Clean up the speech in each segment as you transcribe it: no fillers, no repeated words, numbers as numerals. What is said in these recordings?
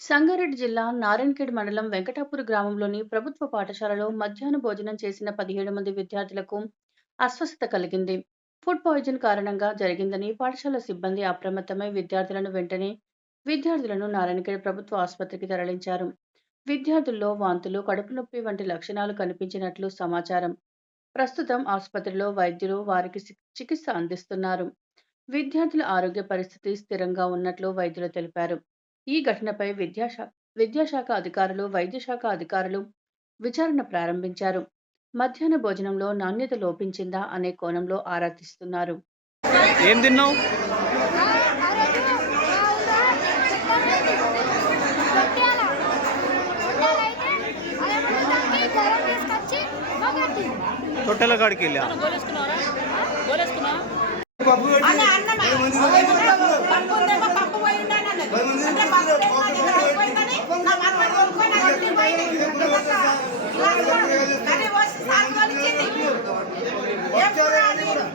సంగారెడ్డి జిల్లా నారాయణఖేడ్ మండలం వెంకటాపూర్ గ్రామంలోని ప్రభుత్వ పాఠశాలలో మధ్యాహ్న భోజనం చేసిన 17 మంది విద్యార్థులకు అస్వస్థత కలిగింది. ఫుడ్ పాయిజన్ కారణంగా జరిగిందని పాఠశాల సిబ్బంది అప్రమత్తమై విద్యార్థులను నారాయణఖేడ్ ప్రభుత్వ ఆసుపత్రికి తరలించారు. విద్యార్థుల్లో వాంతులు, కడుపు నొప్పి వంటి లక్షణాలు కనిపించినట్లు సమాచారం. ప్రస్తుతం ఆసుపత్రిలో వైద్యులు వారికి చికిత్స అందిస్తున్నారు. విద్యార్థుల ఆరోగ్య పరిస్థితి స్థిరంగా ఉన్నట్లు వైద్యులు తెలిపారు. ఈ ఘటనపై విద్యాశాఖ అధికారులు, వైద్య శాఖ అధికారులు విచారణ ప్రారంభించారు. మధ్యాహ్న భోజనంలో నాణ్యత లోపించిందా అనే కోణంలో ఆరా తీస్తున్నారు. ఏం తిన్నావు? తొట్టెల కాడికి వెళ్ళా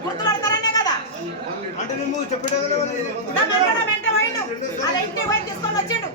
గుర్తుపడతారనే కదా అంటే మేము చెప్పేటప్పుడు అలా ఇంటికి పోయి తీసుకొని వచ్చిండు.